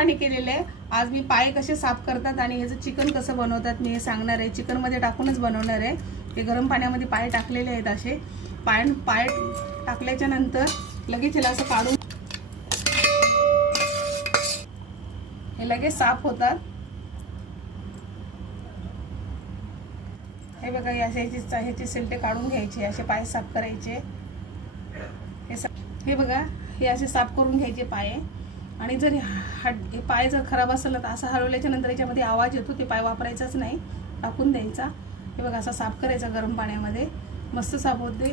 पाणी केलेलं आहे। आज मी पाय कसे साफ करतात आणि ह्याचं चिकन कसं बनवतात मी हे सांगणार आहे। चिकनमध्ये टाकूनच बनवणार आहे। हे गरम पाण्यामध्ये पाय टाकलेले आहेत। असे पाय टाकल्याच्या नंतर लगेच याला असं काढून हे लगेच साफ होतात। हे बघा ह्याची सिलटे काढून घ्यायचे, असे पाय साफ करायचे। हे बघा हे असे साफ करून घ्यायचे पाय। आणि जर हे पाय जर खराब असेल तर असं हलवल्याच्या नंतर याच्यामध्ये आवाज येतो, ते पाय वापरायचाच नाही, टाकून द्यायचा। हे बघा असं साफ करायचा गरम पाण्यामध्ये, मस्त साफ होते।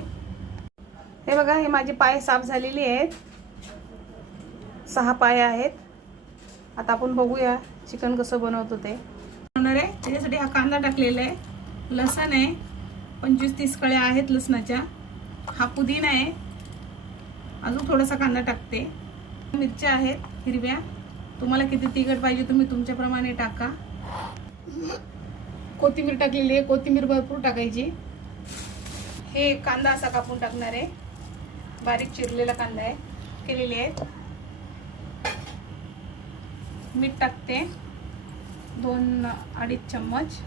हे बघा हे माझे पाय साफ झालेले आहेत, 6 पाय आहेत। आता आपण बघूया चिकन कसं बनवतो ते बनवणार आहे। त्याच्यासाठी हा कांदा टाकलेला आहे, लसण आहे 25-30 कळ्या आहेत लसणाच्या, हा पुदिना आहे, अजून थोडासा कांदा टाकते, मिरच्या आहेत हिरव्या, तुम्हाला किती तिखट पाहिजे तुम्ही तुमच्याप्रमाणे टाका। कोथिंबीर टाकलेली आहे, कोथिंबीर भरपूर टाकायची। हे कांदा असा कापून टाकणार आहे, बारीक चिरलेला कांदा आहे, केलेले आहेत। मीठ टाकते 2-2.5 चम्मच,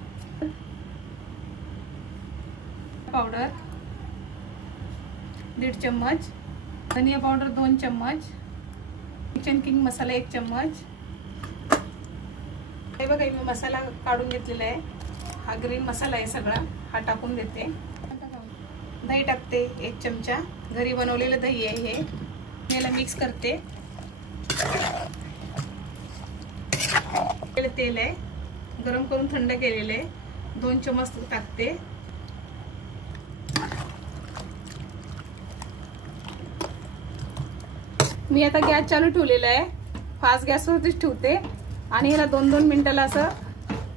पावडर 1.5 चम्मच, धनिया पावडर 2 चम्मच, किचन किंग मसाला 1 चम्मच। हे बघा मी मसाला काढून घेतलेला आहे, हा ग्रीन मसाला आहे सगळा, हा टाकून देते। दही टाकते 1 चमचा, घरी बनवलेलं दही आहे हे, याला मिक्स करते। तेल आहे गरम करून थंड केलेलं आहे, 2 चम्मच टाकते। मी आता गॅस चालू ठेवलेला आहे, फास्ट गॅसवरतीच ठेवते आणि याला 2-2 मिनिटाला असं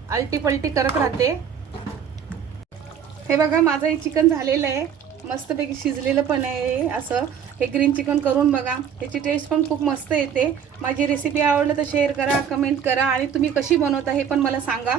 आलटी पलटी करत राहते। हे बघा माझं हे चिकन झालेलं आहे, मस्तपैकी शिजलेलं पण आहे। असं हे ग्रीन चिकन करून बघा, त्याची टेस्ट पण खूप मस्त येते। माझी रेसिपी आवडली तर शेअर करा, कमेंट करा आणि तुम्ही कशी बनवता हे पण मला सांगा।